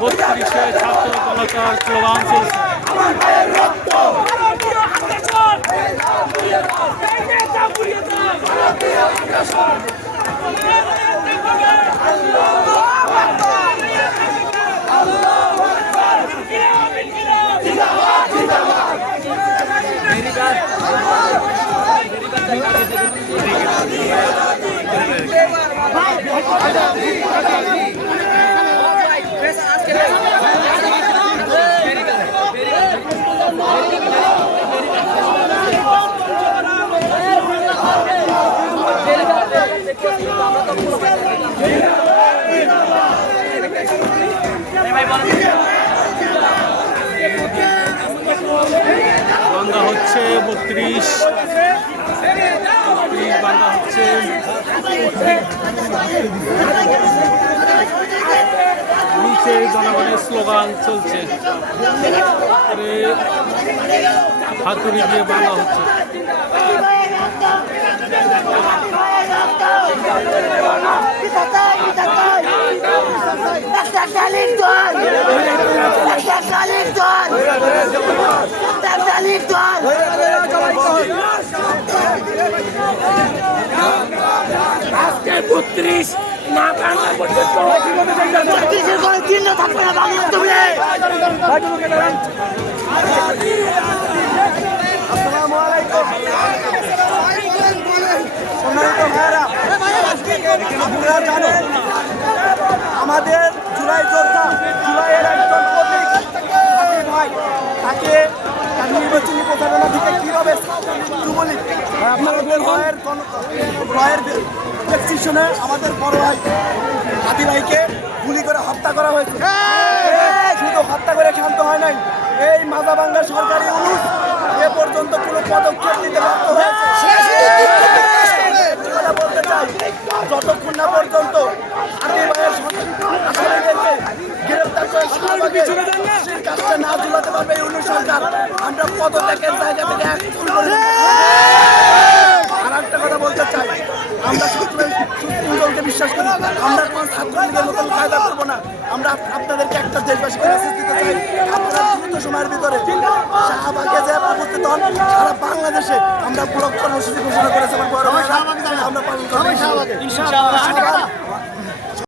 বত্রিশে ছাত্র জনতার স্লোগান চলছে। বাংলা হচ্ছে বত্রিশ। বাংলা হচ্ছে নিচে জনগণের স্লোগান চলছে। হাতুড়ি দিয়ে বাংলা হচ্ছে। বত্রিশ আমাদের জুলাই যোদ্ধা জুলাইয়ের একজন তাকে গণ- ভয়ের প্রেসক্রিপশনে আমাদের বড় ভাই হাতি ভাইকে গুলি করে হত্যা করা হয়েছে। শুধু হত্যা করে ক্ষান্ত হয় নাই। এই মাদাবাঙ্গা সরকারি অনুষ এ পর্যন্ত কোনো পদক্ষেপ নিতে ব্যর্থ হয়েছে। বলতে চাই যতক্ষণ না পর্যন্ত হাতি ভাইয়ের গ্রেপ্তার করে কাজটা না ঝুলাতে পারবে এই অনু সরকার। আমরা পদত্যাগের জায়গা থেকে এক ফুল করে আর একটা কথা বলতে চাই আমরা সবসময় সুপ্রিম আমরা কোনো ছাত্রলীগের মতন ফায়দা করব না। আমরা আপনাদেরকে একটা দেশবাসীকে মেসেজ দিতে চাই। আপনারা দ্রুত সময়ের ভিতরে শাহবাগে যে উপস্থিত হন সারা বাংলাদেশে আমরা পুরো কর্মসূচি ঘোষণা করেছি আমরা পালন করব।